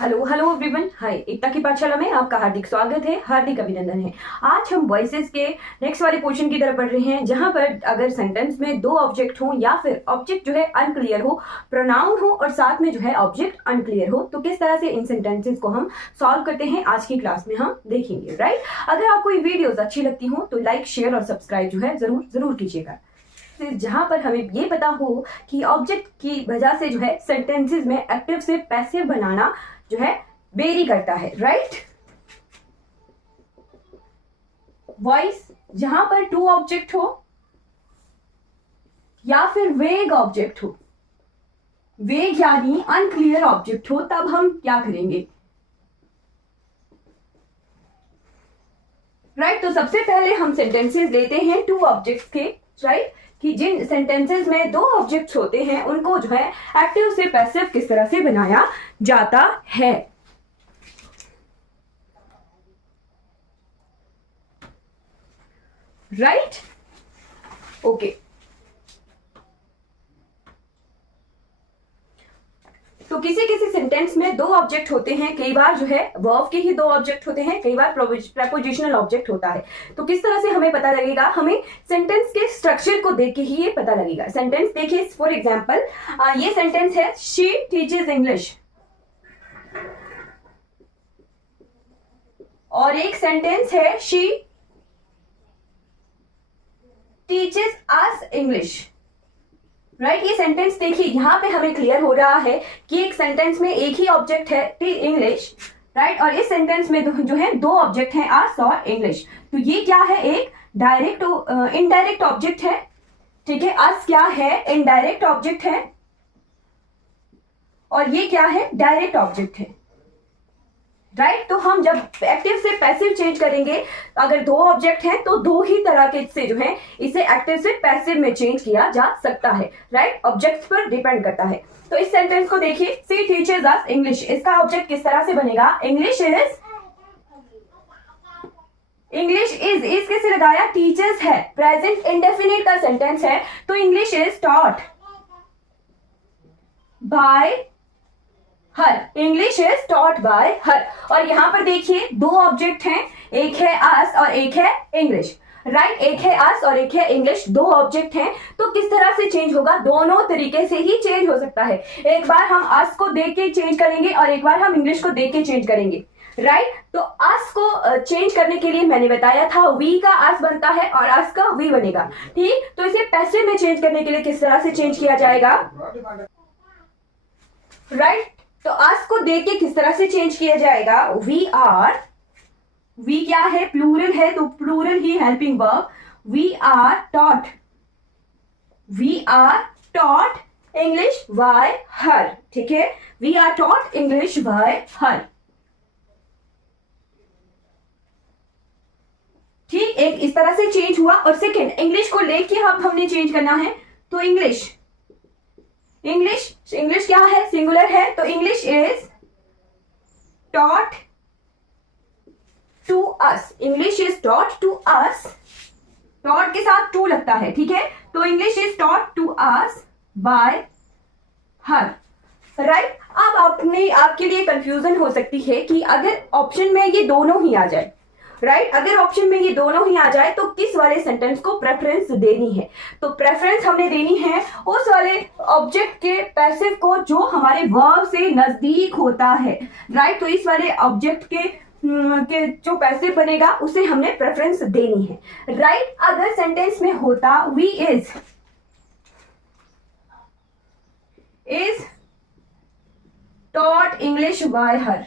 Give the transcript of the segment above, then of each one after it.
Hello hello everyone, हाय। एकता की पाठशाला में आपका हार्दिक स्वागत है, हार्दिक अभिनंदन है। आज हम वॉइसेस के नेक्स्ट वाले पोर्शन की तरफ बढ़ रहे हैं, जहां पर अगर सेंटेंस में दो ऑब्जेक्ट हो या फिर ऑब्जेक्ट जो है अनक्लियर हो, प्रोनाउन हो और साथ में जो है ऑब्जेक्ट अनक्लियर हो, तो किस तरह से इन सेंटेंसेस को हम सॉल्व करते हैं आज की क्लास में हम देखेंगे। राइट, अगर आपको ये वीडियोज अच्छी लगती हो तो लाइक, शेयर और सब्सक्राइब जो है जरूर जरूर कीजिएगा, जहां पर हमें ये पता हो कि ऑब्जेक्ट की वजह से जो है सेंटेंसेस में एक्टिव से पैसिव बनाना जो है वेरी करता है। राइट, वॉइस जहां पर टू ऑब्जेक्ट हो या फिर वेग ऑब्जेक्ट हो, वेग यानी अनक्लियर ऑब्जेक्ट हो, तब हम क्या करेंगे। राइट, तो सबसे पहले हम सेंटेंसेस लेते हैं टू ऑब्जेक्ट्स के। राइट, कि जिन सेंटेंसेस में दो ऑब्जेक्ट्स होते हैं उनको जो है एक्टिव से पैसिव किस तरह से बनाया जाता है। Right, okay. तो किसी किसी सेंटेंस में दो ऑब्जेक्ट होते हैं, कई बार जो है वर्ब के ही दो ऑब्जेक्ट होते हैं, कई बार प्रेपोजिशनल ऑब्जेक्ट होता है। तो किस तरह से हमें पता लगेगा, हमें सेंटेंस के स्ट्रक्चर को देख के ही ये पता लगेगा। सेंटेंस देखिए, फॉर एग्जांपल ये सेंटेंस है, शी टीचेस इंग्लिश, और एक सेंटेंस है she teaches us English. Right, ये सेंटेंस देखिए, यहां पे हमें क्लियर हो रहा है कि एक सेंटेंस में एक ही ऑब्जेक्ट है इंग्लिश। राइट, और इस सेंटेंस में जो है दो ऑब्जेक्ट हैं, अस और इंग्लिश। तो ये क्या है, एक डायरेक्ट इनडायरेक्ट ऑब्जेक्ट है। ठीक है, अस क्या है, इनडायरेक्ट ऑब्जेक्ट है, और ये क्या है, डायरेक्ट ऑब्जेक्ट है। राइट, तो हम जब एक्टिव से पैसिव चेंज करेंगे, अगर दो ऑब्जेक्ट हैं तो दो ही तरह के से जो है इसे एक्टिव से पैसिव में चेंज किया जा सकता है। राइट, ऑब्जेक्ट्स पर डिपेंड करता है। तो इस सेंटेंस को देखिए, शी टीचेस अस इंग्लिश, इसका ऑब्जेक्ट किस तरह से बनेगा, इंग्लिश इज कैसे लगाया, टीचर्स है, प्रेजेंट इंडेफिनिट का सेंटेंस है, तो English is taught by her, English is taught by हर। और यहां पर देखिए दो ऑब्जेक्ट हैं, एक है अस और एक है इंग्लिश। राइट, एक है अस और एक है इंग्लिश, दो ऑब्जेक्ट हैं। तो किस तरह से चेंज होगा, दोनों तरीके से ही चेंज हो सकता है। एक बार हम अस को देख के चेंज करेंगे और एक बार हम इंग्लिश को देख के चेंज करेंगे। राइट, तो अस को चेंज करने के लिए मैंने बताया था वी का अस बनता है और अस का वी बनेगा। ठीक, तो इसे पैसिव में चेंज करने के लिए किस तरह से चेंज किया जाएगा। राइट, तो अस को देख के किस तरह से चेंज किया जाएगा, वी आर, वी क्या है, प्लूरल है, तो प्लूरल ही helping verb, we are taught English by her. ठीक है, we are taught English by her. ठीक, एक इस तरह से चेंज हुआ। और सेकंड, इंग्लिश को लेके हमने चेंज करना है, तो इंग्लिश क्या है, सिंगुलर है, तो English is taught to us, English is taught to us, taught के साथ टू लगता है। ठीक है, तो English is taught to us by her. Right, अब आपके लिए कंफ्यूजन हो सकती है कि अगर ऑप्शन में ये दोनों ही आ जाए, राइट, अगर ऑप्शन में ये दोनों ही आ जाए तो किस वाले सेंटेंस को प्रेफरेंस देनी है। तो प्रेफरेंस हमने देनी है उस वाले ऑब्जेक्ट के पैसिव को जो हमारे वर्ब से नजदीक होता है। राइट, तो इस वाले ऑब्जेक्ट के जो पैसिव बनेगा उसे हमने प्रेफरेंस देनी है। राइट, अगर सेंटेंस में होता we is taught English by her,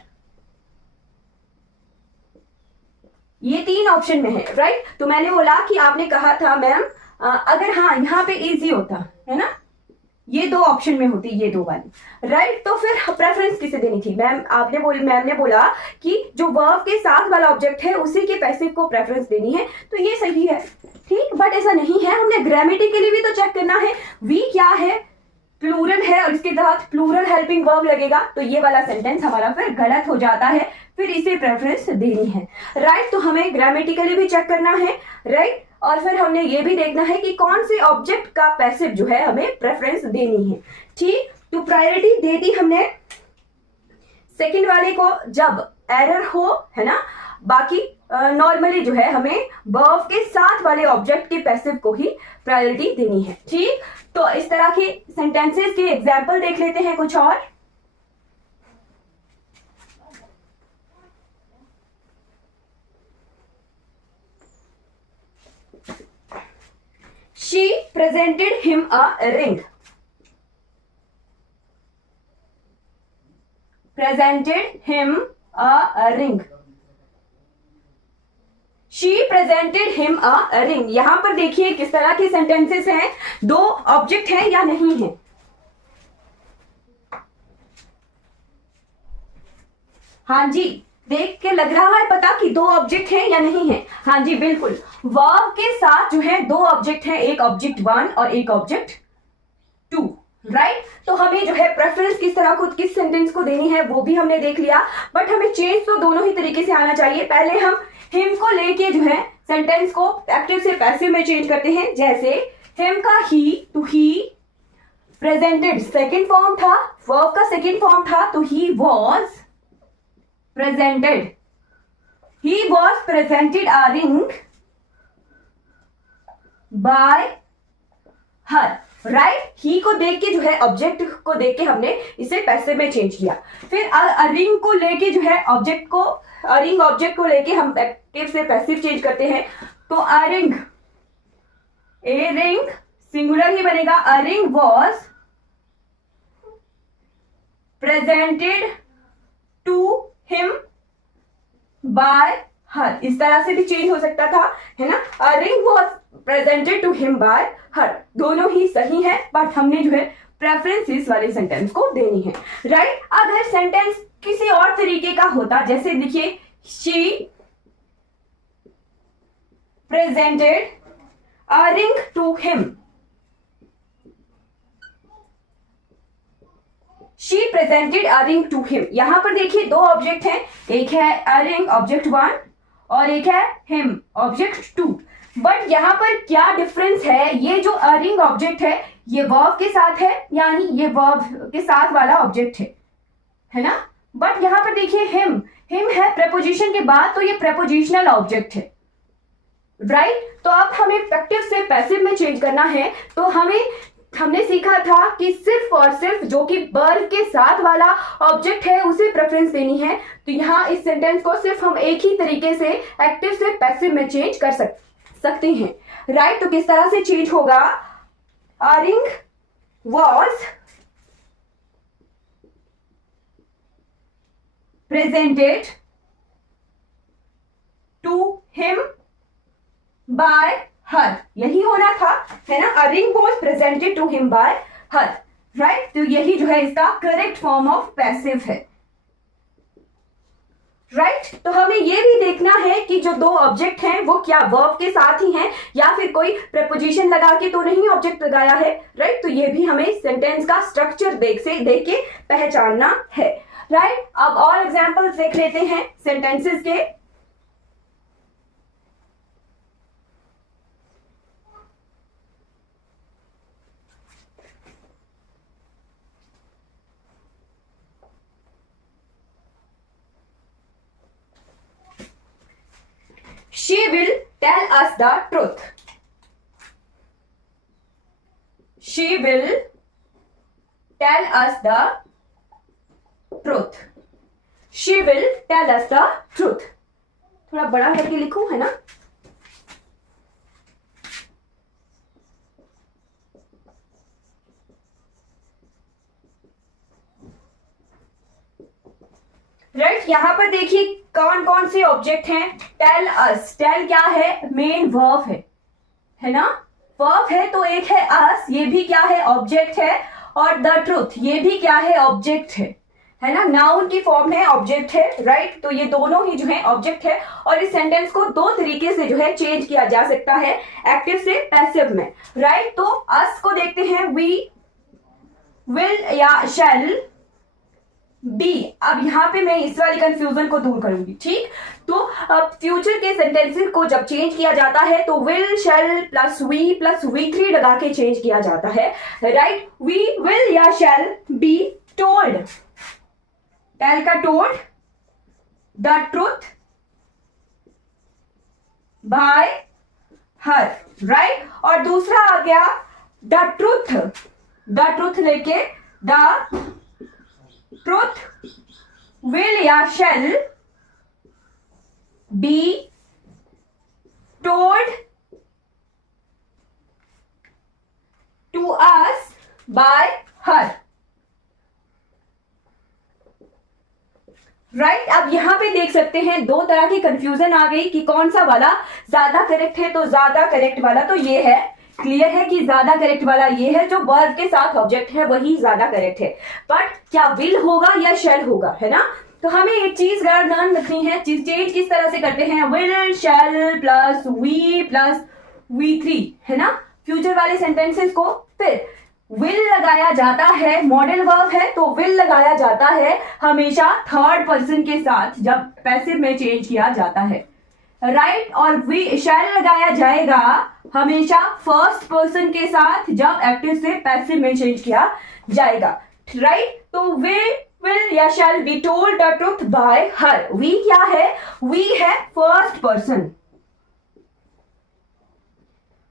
ये तीन ऑप्शन में है। राइट, तो मैंने बोला कि आपने कहा था मैम अगर हाँ यहाँ पे इजी होता है ना, ये दो ऑप्शन में होती ये दो वाली। राइट, तो फिर प्रेफरेंस किसे देनी थी, मैम ने बोला कि जो वर्ब के साथ वाला ऑब्जेक्ट है उसी के पैसिव को प्रेफरेंस देनी है, तो ये सही है। ठीक, बट ऐसा नहीं है, हमने ग्रामेटिकली भी तो चेक करना है। वी क्या है, प्लूरल है और इसके साथ प्लूरल हेल्पिंग वर्ब लगेगा, तो ये वाला सेंटेंस हमारा फिर गलत हो जाता है, फिर इसे प्रेफरेंस देनी है। राइट, तो हमें ग्रामेटिकली भी चेक करना है। राइट, और फिर हमने ये भी देखना है कि कौन से ऑब्जेक्ट का पैसिव जो है हमें प्रेफरेंस देनी है। ठीक, तो प्रायोरिटी दे दी हमने सेकंड वाले को जब एरर हो, है ना, बाकी नॉर्मली जो है हमें वर्ब के साथ वाले ऑब्जेक्ट के पैसिव को ही प्रायोरिटी देनी है। ठीक, तो इस तरह के सेंटेंसेस के एग्जाम्पल देख लेते हैं कुछ और। She presented him a ring. Presented him a ring. She presented him a ring. यहां पर देखिए किस तरह के सेंटेंसेस हैं, दो ऑब्जेक्ट हैं या नहीं है। हाँ जी, देख के लग रहा है पता कि दो ऑब्जेक्ट हैं या नहीं है। हाँ जी बिल्कुल, वर्ब के साथ जो है दो ऑब्जेक्ट हैं, एक ऑब्जेक्ट 1 और एक ऑब्जेक्ट 2, राइट। तो हमें जो है प्रेफरेंस किस तरह को किस सेंटेंस को देनी है वो भी हमने देख लिया, बट हमें चेंज तो दोनों ही तरीके से आना चाहिए। पहले हम हिम को लेके जो है सेंटेंस को एक्टिव से पैसिव में चेंज करते हैं। जैसे हिम का ही टू ही, प्रेजेंटेड सेकेंड फॉर्म था, वर्ब का सेकेंड फॉर्म था, तो he was presented, he was presented a ring by her, right. He को देख के जो है ऑब्जेक्ट को देख के हमने इसे पैसिव में चेंज किया। फिर रिंग को लेके जो है ऑब्जेक्ट को, रिंग ऑब्जेक्ट को लेके हम एक्टिव से पैसिव चेंज करते हैं। तो a ring, a ring singular ही बनेगा, a ring was presented to him by her, इस तरह से भी चेंज हो सकता था, है ना। A ring was presented to him by her, दोनों ही सही है, बट हमने जो है प्रेफरेंस इस वाले सेंटेंस को देनी है, राइट। अगर सेंटेंस किसी और तरीके का होता, जैसे देखिए she presented a ring to him, she presented a ring to him. यहां पर देखिए दो ऑब्जेक्ट हैं, एक है अ रिंग ऑब्जेक्ट 1 और एक है हिम ऑब्जेक्ट 2, बट यहां पर क्या डिफरेंस है, ये जो अ रिंग ऑब्जेक्ट है ये वर्ब के साथ है, यानी ये वर्ब के साथ वाला ऑब्जेक्ट है ना। बट यहां पर देखिए हिम है प्रेपोजिशन के बाद, तो ये प्रेपोजिशनल ऑब्जेक्ट है, राइट। तो अब हमें एक्टिव से पैसिव में चेंज करना है, तो हमने सीखा था कि सिर्फ और सिर्फ जो कि वर्ब के साथ वाला ऑब्जेक्ट है उसे प्रेफरेंस देनी है। तो यहाँ इस सेंटेंस को सिर्फ हम एक ही तरीके से एक्टिव से पैसिव में चेंज कर सकते हैं, राइट। तो किस तरह से चेंज होगा, a ring was presented to him by her, यही होना था, है ना। A ring was presented to him by her, right. तो यही जो है इसका करेक्ट फॉर्म ऑफ पैसिव है, राइट। तो हमें ये भी देखना है कि जो दो ऑब्जेक्ट हैं वो क्या वर्ब के साथ ही हैं या फिर कोई प्रेपोजिशन लगा के तो नहीं ऑब्जेक्ट लगाया है, राइट। तो ये भी हमें सेंटेंस का स्ट्रक्चर देख के पहचानना है, राइट। अब और एग्जांपल्स देख लेते हैं सेंटेंसेस के। She will tell us the truth. She will tell us the truth. She will tell us the truth. थोड़ा बड़ा करके लिखूं, है ना। राइट, यहां पर देखिए कौन कौन से ऑब्जेक्ट हैं। टेल अस, टेल क्या है, मेन वर्ब है ना, वर्ब है। तो एक है अस, ये भी क्या है, ऑब्जेक्ट है। और द ट्रूथ, ये भी क्या है, ऑब्जेक्ट है ना, नाउन की फॉर्म है, ऑब्जेक्ट है, राइट। तो ये दोनों ही जो है ऑब्जेक्ट है। और इस सेंटेंस को दो तरीके से जो है चेंज किया जा सकता है, एक्टिव से पैसिव में, राइट। तो अस को देखते हैं, वी विल या शैल बी। अब यहां पे मैं इस वाली कंफ्यूजन को दूर करूंगी, ठीक। तो अब फ्यूचर के सेंटेंसेस को जब चेंज किया जाता है तो विल, शैल प्लस वी 3 लगा के चेंज किया जाता है, राइट। वी विल या शैल बी टोल्ड, कैलका told the truth by her, right. और दूसरा आ गया द ट्रूथ लेके द ट्रूथ विल या shall be told to us by her, right. अब यहां पे देख सकते हैं दो तरह की कंफ्यूजन आ गई कि कौन सा वाला ज्यादा करेक्ट है। तो ज्यादा करेक्ट वाला तो ये है, क्लियर है कि ज्यादा करेक्ट वाला ये है, जो वर्ब के साथ ऑब्जेक्ट है वही ज्यादा करेक्ट है। बट क्या विल होगा या शैल होगा, है ना। तो हमें एक चीज ध्यान रखनी है, चेंज किस तरह से करते हैं, विल शैल प्लस V3, है ना, फ्यूचर वाले सेंटेंसेस को। फिर विल लगाया जाता है, मॉडल वर्ब है तो विल लगाया जाता है हमेशा थर्ड पर्सन के साथ जब पैसिव में चेंज किया जाता है, राइट। और शैल लगाया जाएगा हमेशा फर्स्ट पर्सन के साथ जब एक्टिव से पैसिव में चेंज किया जाएगा, राइट। तो विल या shall be told the truth by her. We क्या है, वी है first person,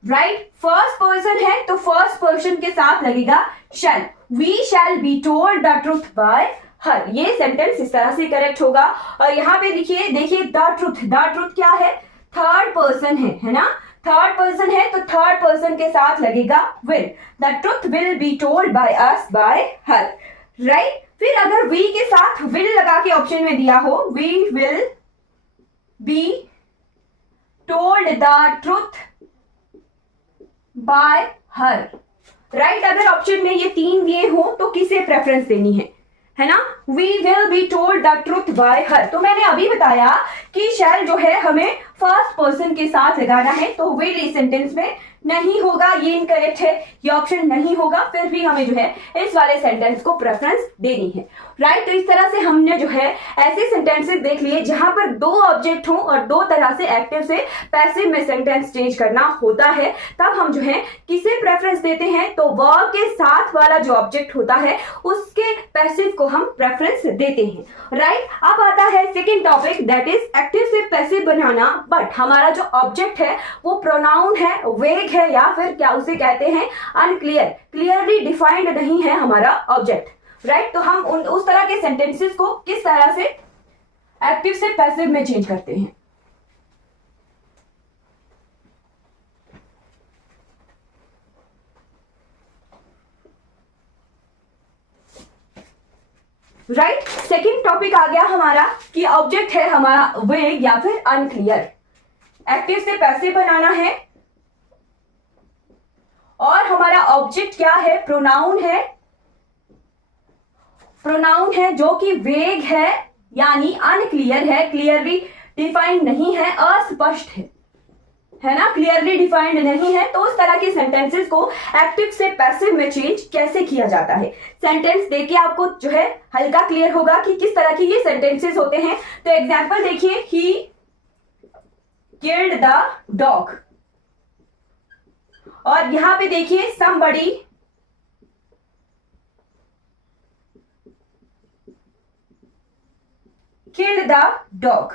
right. First person है तो फर्स्ट पर्सन के साथ लगेगा shall, we shall be told the truth by her. ये सेंटेंस इस तरह से करेक्ट होगा। और यहां पे देखिए द ट्रूथ क्या है, थर्ड पर्सन है ना, थर्ड पर्सन है तो थर्ड पर्सन के साथ लगेगा will, the truth will be told by us by her, right. फिर अगर वी के साथ विल लगा के ऑप्शन में दिया हो, we will be told the truth by her, right. अगर ऑप्शन में ये तीन दिए हो तो किसे प्रेफरेंस देनी है ना, we will be told the truth by her. तो मैंने अभी बताया कि शैल जो है हमें फर्स्ट पर्सन के साथ लगाना है, तो विल इस सेंटेंस में नहीं होगा, ये इनकरेक्ट है, ये ऑप्शन नहीं होगा। फिर भी हमें जो है इस वाले सेंटेंस को प्रेफरेंस देनी है, राइट। तो इस तरह से हमने जो है ऐसे सेंटेंसेस देख लिए जहां पर दो ऑब्जेक्ट हो और दो तरह से एक्टिव से पैसिव में सेंटेंस चेंज करना होता है। तब हम जो है किसे प्रेफरेंस देते हैं, तो वर्ब के साथ वाला जो ऑब्जेक्ट होता है उसके पैसिव को हम प्रेफरेंस देते हैं, राइट। अब आता है second topic, that is active से पैसिव बनाना। बट हमारा जो ऑब्जेक्ट है वो प्रोनाउन है, वेग है, या फिर क्या उसे कहते हैं अनक्लियर, क्लियरली डिफाइंड नहीं है हमारा ऑब्जेक्ट, राइट। तो हम उस तरह के सेंटेंसेस को किस तरह से एक्टिव से पैसिव में चेंज करते हैं। राइट, सेकंड टॉपिक आ गया हमारा कि ऑब्जेक्ट है हमारा वेग या फिर अनक्लियर, एक्टिव से पैसिव बनाना है और हमारा ऑब्जेक्ट क्या है, प्रोनाउन है जो कि वेग है यानी अनक्लियर है, क्लियरली डिफाइंड नहीं है, अस्पष्ट है ना, क्लियरली डिफाइंड नहीं है। तो उस तरह के सेंटेंसेस को एक्टिव से पैसिव में चेंज कैसे किया जाता है, सेंटेंस देखिए आपको जो है हल्का क्लियर होगा कि किस तरह के ये सेंटेंसेस होते हैं। तो एग्जांपल देखिए, ही किल्ड द डॉग, और यहां पे देखिए somebody killed the dog,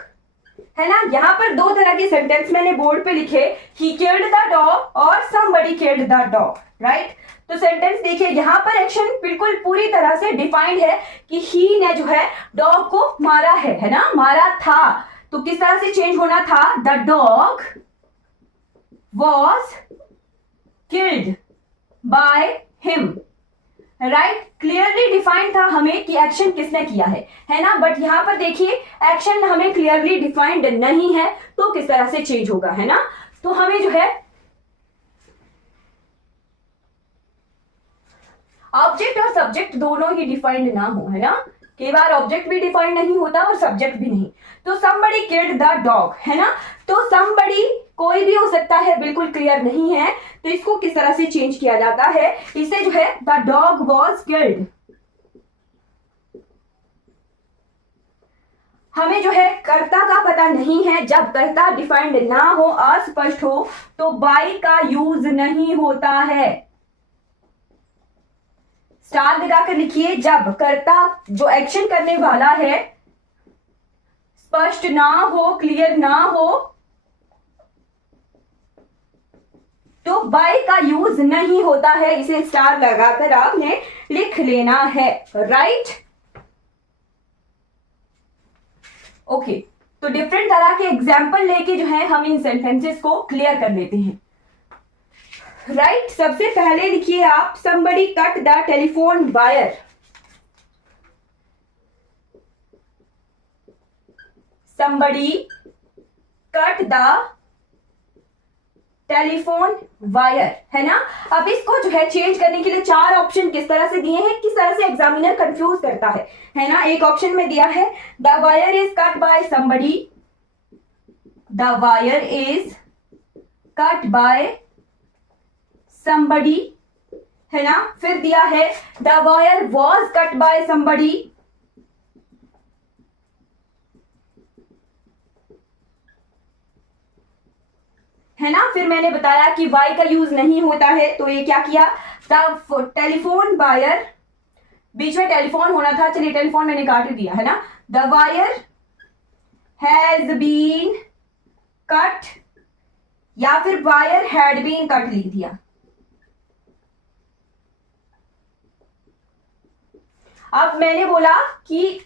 है ना। यहां पर दो तरह के सेंटेंस मैंने बोर्ड पे लिखे, he killed the dog और somebody killed the dog, right. तो सेंटेंस देखिए यहां पर एक्शन बिल्कुल पूरी तरह से डिफाइंड है कि ही ने जो है डॉग को मारा है ना, मारा था। तो किस तरह से चेंज होना था, the dog was killed by him, right. Clearly defined था हमें कि एक्शन किसने किया है ना। बट यहां पर देखिए एक्शन हमें क्लियरली डिफाइंड नहीं है, तो किस तरह से चेंज होगा, है ना। तो हमें जो है ऑब्जेक्ट और सब्जेक्ट दोनों ही डिफाइंड ना हो, है ना। कई बार ऑब्जेक्ट भी डिफाइंड नहीं होता और सब्जेक्ट भी नहीं। तो somebody killed the dog, है ना। तो somebody कोई भी हो सकता है, बिल्कुल क्लियर नहीं है। तो इसको किस तरह से चेंज किया जाता है, इसे जो है the dog was killed, हमें जो है कर्ता का पता नहीं है। जब कर्ता डिफाइंड ना हो, अस्पष्ट हो, तो बाई का यूज नहीं होता है, स्टार लगाकर लिखिए जब कर्ता जो एक्शन करने वाला है स्पष्ट ना हो, क्लियर ना हो, तो बाय का यूज नहीं होता है, इसे स्टार लगाकर आपने लिख लेना है। Right, okay. तो डिफरेंट तरह के एग्जाम्पल लेके जो है हम इन सेंटेंसेस को क्लियर कर लेते हैं। राइट, सबसे पहले लिखिए आप somebody cut the telephone wire। somebody cut the telephone wire, है ना। अब इसको जो है चेंज करने के लिए चार ऑप्शन किस तरह से दिए हैं, किस तरह से एग्जामिनर कंफ्यूज करता है ना। एक ऑप्शन में दिया है the wire is cut by somebody, the wire is cut by somebody, है ना। फिर दिया है the wire was cut by somebody, है ना। फिर मैंने बताया कि वाई का यूज नहीं होता है, तो ये क्या किया, द टेलीफोन वायर, बीच में टेलीफोन होना था, चलिए टेलीफोन मैंने काट दिया, है ना। The wire has been cut, या फिर वायर हैड बीन कट लिख दिया। अब मैंने बोला कि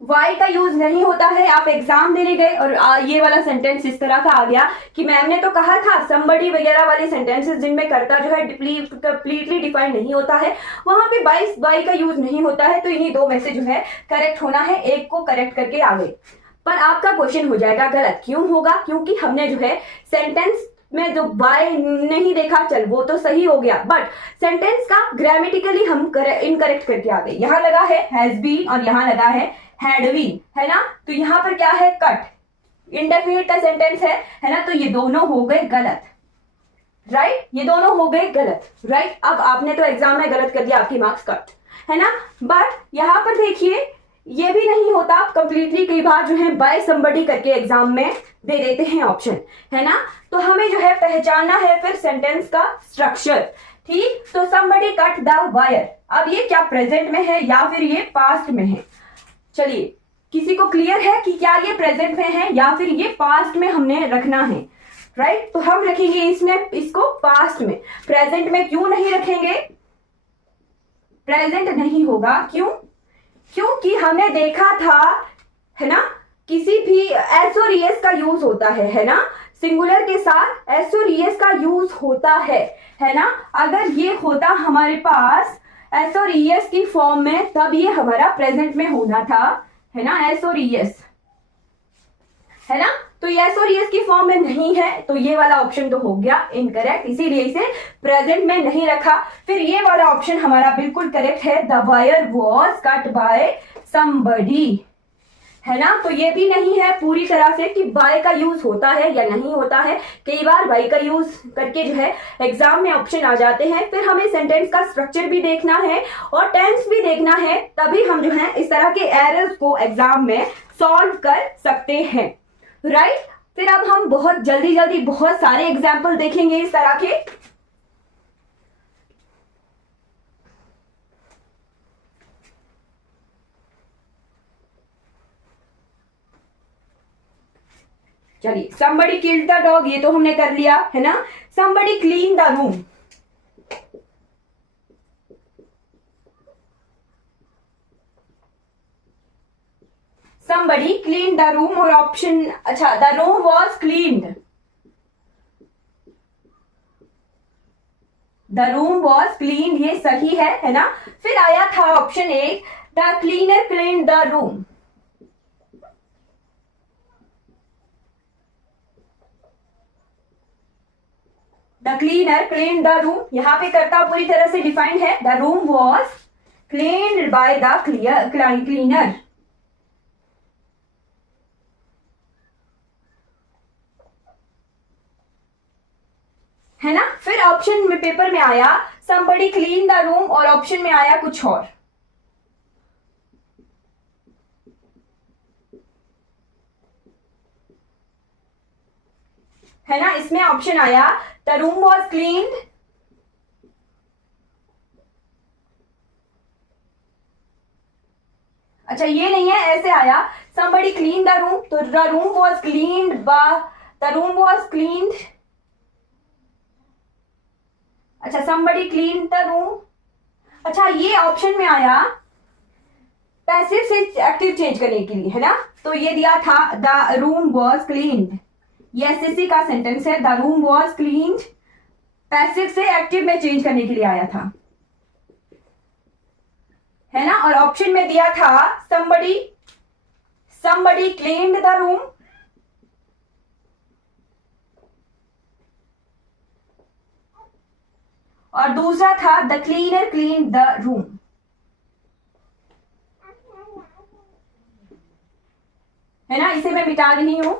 वाई का यूज नहीं होता है, आप एग्जाम देने गए और ये वाला सेंटेंस इस तरह का आ गया कि मैम ने तो कहा था somebody वगैरह वाले सेंटेंसेस जिनमें कर्ता जो है कंप्लीटली डिफाइन नहीं होता है, वहां पे वाई का यूज नहीं होता है, तो इन्हीं दो में से जो है करेक्ट होना है, एक को करेक्ट करके आ गए। पर आपका क्वेश्चन हो जाएगा गलत, क्यों होगा, क्योंकि हमने जो है सेंटेंस में जो बाय नहीं देखा, चल वो तो सही हो गया, बट सेंटेंस का ग्रामेटिकली हम इनकरेक्ट करके आ गए। यहां लगा है हैज बीन और यहां लगा है हैड बीन, है ना। तो यहां पर क्या है, कट, इंडेफिनिट का सेंटेंस है ना। तो ये दोनों हो गए गलत, राइट, ये दोनों हो गए गलत, राइट। अब आपने तो एग्जाम में गलत कर दिया, आपकी मार्क्स कट, है ना। बट यहां पर देखिए ये भी नहीं होता कंप्लीटली, कई बार जो है बाय समबडी करके एग्जाम में दे देते हैं ऑप्शन, है ना। तो हमें जो है पहचानना है फिर सेंटेंस का स्ट्रक्चर, ठीक। तो समबडी कट द वायर, अब ये क्या प्रेजेंट में है या फिर ये पास्ट में है, चलिए किसी को क्लियर है कि क्या ये प्रेजेंट में है या फिर ये पास्ट में हमने रखना है, राइट। तो हम रखेंगे इसमें इसको पास्ट में, प्रेजेंट में क्यों नहीं रखेंगे, प्रेजेंट नहीं होगा, क्यों, क्योंकि हमने देखा था, है ना, किसी भी एस और ईएस का यूज होता है ना, सिंगुलर के साथ एस और ईएस का यूज होता है ना। अगर ये होता हमारे पास एस और ईएस की फॉर्म में, तब ये हमारा प्रेजेंट में होना था, है ना, एस और ईएस, है ना। तो एस और ईएस की फॉर्म में नहीं है, तो ये वाला ऑप्शन तो हो गया इनकरेक्ट, इसीलिए इसे प्रेजेंट में नहीं रखा। फिर ये वाला ऑप्शन हमारा बिल्कुल करेक्ट है, the wire was cut by somebody, है ना। तो ये भी नहीं है पूरी तरह से कि बाय का यूज होता है या नहीं होता है, कई बार बाय का यूज करके जो है एग्जाम में ऑप्शन आ जाते हैं। फिर हमें सेंटेंस का स्ट्रक्चर भी देखना है और टेंस भी देखना है, तभी हम जो है इस तरह के एरर्स को एग्जाम में सॉल्व कर सकते हैं, राइट। फिर अब हम बहुत जल्दी बहुत सारे एग्जाम्पल देखेंगे इस तरह के। चलिए, somebody killed the dog, ये तो हमने कर लिया, है ना। somebody clean the room, somebody cleaned the room और ऑप्शन, अच्छा, the room was cleaned, the room was cleaned, ये सही है ना। फिर आया था ऑप्शन एक, the cleaner cleaned the room, the cleaner clean the room, यहां पे कर्ता पूरी तरह से डिफाइंड है, the room was cleaned by the cleaner, है ना। फिर ऑप्शन में पेपर में आया somebody clean the room और ऑप्शन में आया कुछ और, है ना। इसमें ऑप्शन आया द रूम वॉज क्लीन्ड अच्छा ये नहीं है, ऐसे आया somebody cleaned the room, तो the room was cleaned by, the room was cleaned, अच्छा somebody cleaned the room। अच्छा ये ऑप्शन में आया पैसिव से एक्टिव चेंज करने के लिए, है ना। तो ये दिया था द रूम वॉज क्लीन्ड, ये एसएससी का सेंटेंस है, the room was cleaned, passive से एक्टिव में चेंज करने के लिए आया था, है ना। और ऑप्शन में दिया था somebody cleaned the room, और दूसरा था the cleaner cleaned the room, है ना। इसे मैं मिटा रही हूं,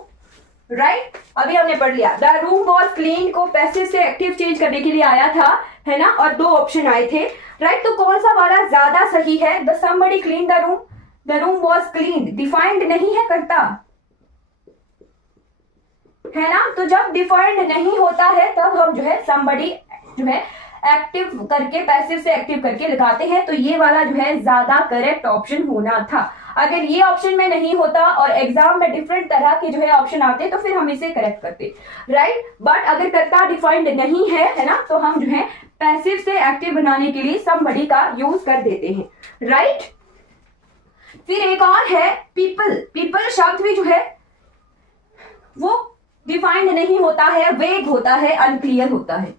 राइट। अभी हमने पढ़ लिया द रूम वॉज क्लीन को पैसिव से एक्टिव चेंज करने के लिए आया था, है ना, और दो ऑप्शन आए थे, राइट। तो कौन सा वाला ज्यादा सही है? The somebody cleaned the room, the room was clean defined नहीं है करता, है ना। तो जब डिफाइंड नहीं होता है तब हम जो है somebody जो है एक्टिव करके पैसिव से एक्टिव करके लगाते हैं, तो ये वाला जो है ज्यादा करेक्ट ऑप्शन होना था। अगर ये ऑप्शन में नहीं होता और एग्जाम में डिफरेंट तरह के जो है ऑप्शन आते तो फिर हम इसे करेक्ट करते, राइट। बट अगर कर्ता डिफाइंड नहीं है ना, तो हम जो है पैसिव से एक्टिव बनाने के लिए somebody का यूज कर देते हैं, राइट। फिर एक और है पीपल शब्द भी जो है वो डिफाइंड नहीं होता है, वेग होता है, अनक्लियर होता है,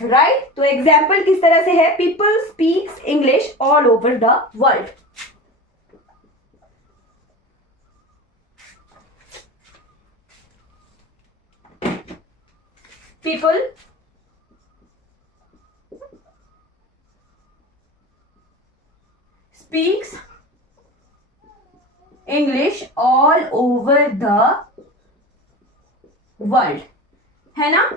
राइट। तो एग्जाम्पल किस तरह से है? People speaks English all over the world, people speaks English all over the world, है ना।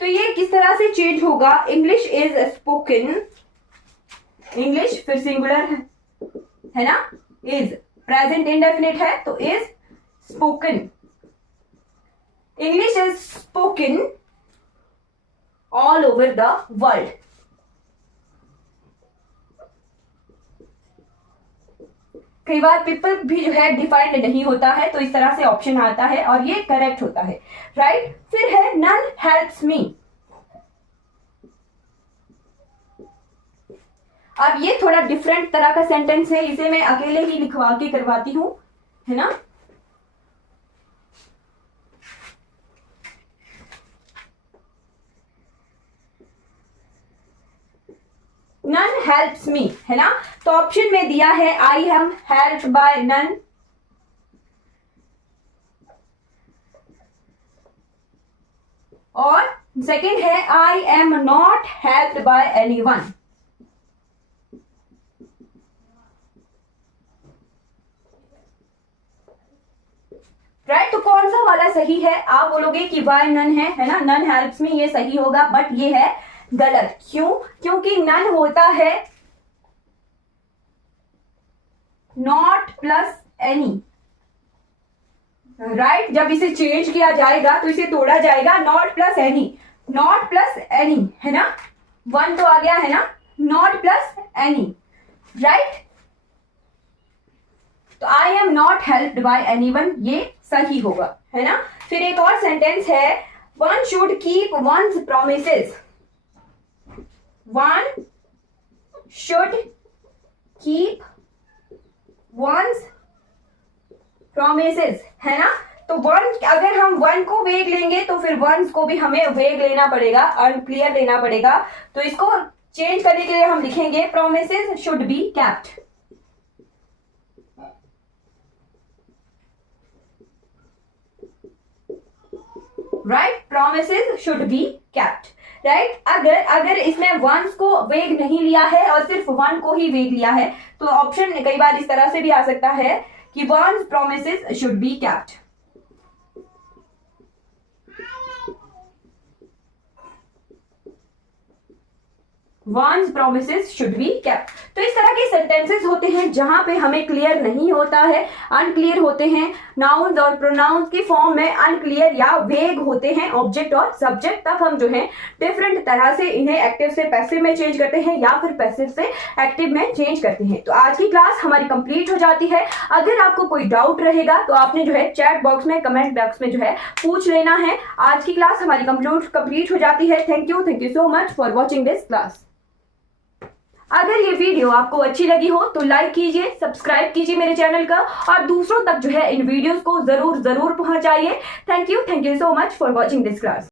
तो ये किस तरह से चेंज होगा? इंग्लिश इज स्पोकन, इंग्लिश फिर सिंगुलर है ना, इज प्रेजेंट इंडेफिनिट है तो is spoken, English is spoken all over the world. कई बार पीपल भी जो है डिफाइंड नहीं होता है, तो इस तरह से ऑप्शन आता है और ये करेक्ट होता है, राइट। फिर है नन हेल्प्स मी। अब ये थोड़ा डिफरेंट तरह का सेंटेंस है, इसे मैं अकेले ही लिखवा के करवाती हूं, है ना। नन हेल्प्स मी, है ना। तो ऑप्शन में दिया है I am helped by none, और सेकंड है I am not helped by anyone, right. तो कौन सा वाला सही है? आप बोलोगे कि बाय नन है ना, नन हेल्प्स मी ये सही होगा, बट ये है गलत। क्यों? क्योंकि नन होता है नॉट प्लस एनी, राइट। जब इसे चेंज किया जाएगा तो इसे तोड़ा जाएगा, not plus any, not plus any, है ना, वन तो आ गया है ना, नॉट प्लस एनी, राइट। तो I am not helped by anyone ये सही होगा, है ना। फिर एक और सेंटेंस है one should keep one's promises, one should keep one's promises, है ना। तो वन, अगर हम वन को वेग लेंगे तो फिर वंस को भी हमें वेग लेना पड़ेगा, अनक्लियर लेना पड़ेगा। तो इसको चेंज करने के लिए हम लिखेंगे promises should be kept, right. Promises should be kept, right. अगर इसमें वंस को वेग नहीं लिया है और सिर्फ वन को ही वेग लिया है, तो ऑप्शन कई बार इस तरह से भी आ सकता है कि one's promises should be kept. one's promises should be kept। तो इस तरह के सेंटेंसेस होते हैं जहां पे हमें क्लियर नहीं होता है, अनक्लियर होते हैं, नाउन्स और प्रोनाउंस की फॉर्म में अनक्लियर या वेग होते हैं ऑब्जेक्ट और सब्जेक्ट, तब हम जो है डिफरेंट तरह से इन्हें एक्टिव से पैसिव में चेंज करते हैं या फिर पैसिव से एक्टिव में चेंज करते हैं। तो आज की क्लास हमारी कंप्लीट हो जाती है। अगर आपको कोई डाउट रहेगा तो आपने जो है चैट बॉक्स में, कमेंट बॉक्स में जो है पूछ लेना है। आज की क्लास हमारी कंप्लीट हो जाती है। Thank you so much for watching this class. अगर ये वीडियो आपको अच्छी लगी हो तो लाइक कीजिए, सब्सक्राइब कीजिए मेरे चैनल का और दूसरों तक जो है इन वीडियोस को जरूर पहुंचाइए। Thank you so much for watching this class.